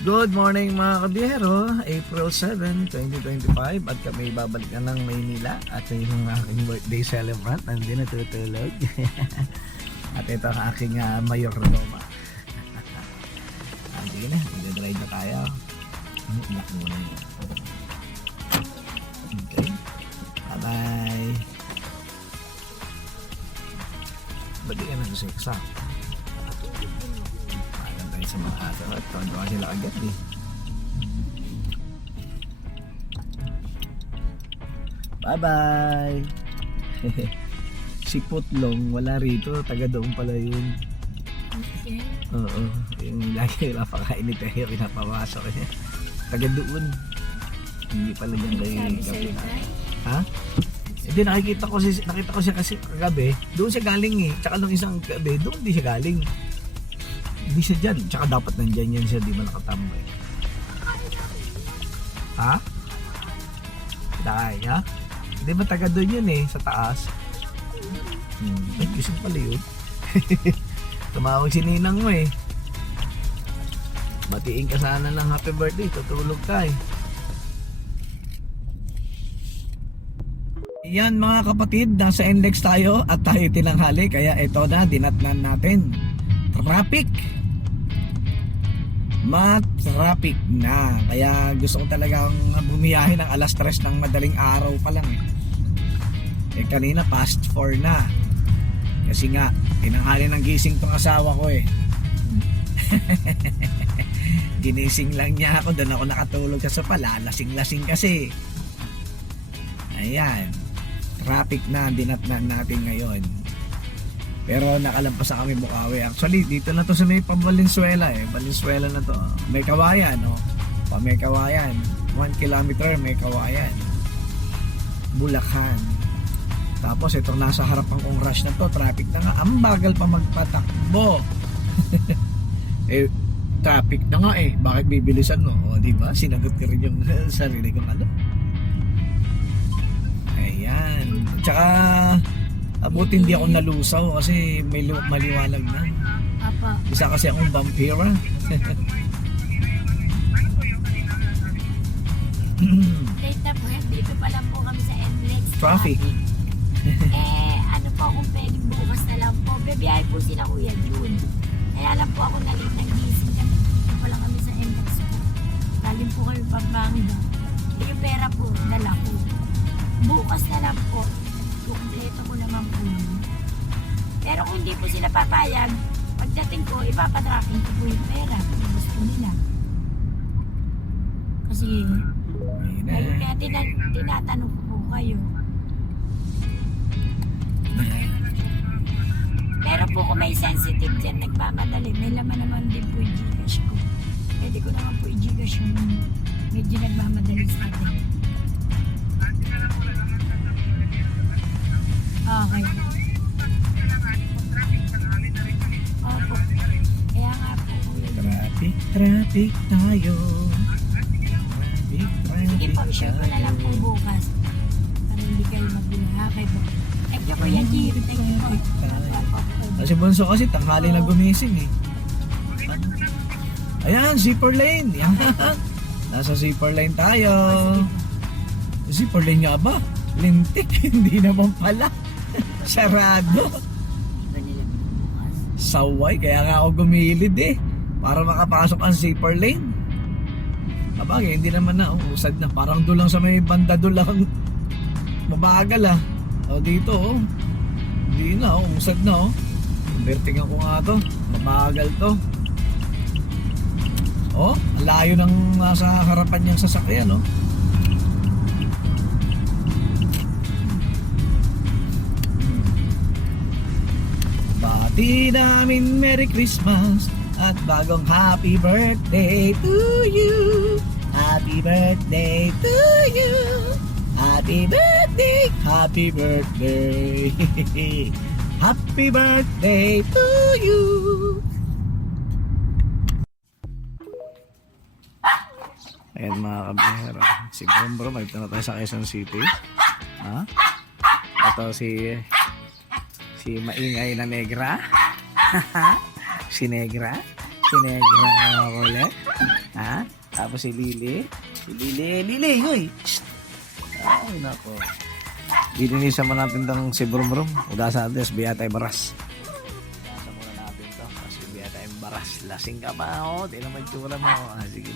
Good morning mga kabiyero, April 7, 2025 at kami babalik na ng Maynila at yung aking birthday celebrant nandun natutulog at ito ang aking mayordomo. Sige na, mag-drive na tayo. Inak muna yun. Okay, bye bye. Balik ka na sa exam sa mga ato at tondoan sila agad eh. Bye bye. Si Putlong wala rito, taga doon pala yun. Oo, yung lagi napakain ni Teo, pinapawasok niya. Taga doon. Hindi pala dyan kay Kapitan. Ha? Hindi, nakita ko siya kasi kagabi, doon siya galing eh. Tsaka nung isang gabi, doon di siya galing. Hindi siya dyan, tsaka dapat nandyan yan siya, di ba nakatambay? Ha? Dahil ha? Hindi ba taga doon yun eh, sa taas? Ay, gising pala yun. Tumawag si Ninang mo eh. Batiin ka sana ng happy birthday, tutulog ka eh. Yan mga kapatid, nasa index tayo at tayo tinanghali, kaya ito na, dinatnan natin. Traffic! Traffic na, kaya gusto ko talagang bumiyahe ng alas 3 ng madaling araw pa lang eh kanina past 4 na kasi nga tinanghali ng gising tong asawa ko eh. Ginising lang niya ako, doon ako nakatulog sa sofa, lasing-lasing kasi. Ayan, traffic na dinatnan natin ngayon. Pero nakalampas na kami Bukawi. Actually, dito na to sa may Valenzuela eh. Valenzuela na to. May Kawayan, no? May Kawayan. 1 kilometer, may Kawayan. Bulacan. Tapos ito nasa harapan kong rush na to. Traffic na nga. Ang bagal pa magpatakbo. Eh, traffic na nga eh. Bakit bibilisan mo? O, diba? Sinagot ko rin yung sarili kong ano. Ayan. Tsaka abuti hindi ako nalusaw kasi may maliwalag na. Apa. Isa kasi akong vampira. Late na po. Dito pa lang po kami sa NLEX. Traffic. Ano po kung pwedeng bukas na lang po. Bebiyahe po sila Kuya Jun. Kaya lang po ako na late ng gising. Dito pa lang kami sa NLEX po. Galing po kami Pampanga. Yung pera po, dala po. Bukas na lang po. Kumpleto ko naman po yun. Pero kung hindi po sila papayag, pagdating ko, ipapatracking ko po yung pera kung gusto nila. Kasi kaya tinatanong ko po kayo. Pero po kung may sensitive dyan nagmamadali, may laman naman din po yung Gcash ko. Pwede ko naman po yung Gcash yung medyo nagmamadali sa atin. Okay. Opo. Kaya nga po. Traffic tayo. Sige po, share ko na lang po bukas. Para hindi kayo magbulahakay po. Thank you po yan, Jiro. Thank you po. Kasi Bonso kasi tanghali na gumising eh. Ayan, zipper lane. Yan. Nasa zipper lane tayo. Zipper lane nga ba? Lintik. Hindi naman pala. Sarado. Saway, kaya nga ako gumilid eh para makapasok ang zipper lane. Kabagay, hindi naman na usad na. Parang doon lang sa may banda doon lang mabagal ah. O dito oh. Hindi na oh, usad na oh. Vertigan ko nga to. Mabagal to. Oh, ang layo ng nasa harapan niyang sasakyan oh. Bati namin Merry Christmas at bagong Happy Birthday to you. Happy birthday to you. Happy birthday. Happy birthday. Happy birthday to you. Ayan mga kabihero. Si Brombro, magpunta tayo sa Quezon City. Ha? Ito si maingay na negra. Si negra. Si negra ulit. Ha? Tapos si Lili. Si Lili, hoy! Shh! Ay, nako. Dilinisan mo natin tong si Brum. Udasan natin, biya tayo baras. Udasan muna natin to. Kasi biya tayo baras. Lasing ka pa, oh. Di naman tsura mo. Ah, sige.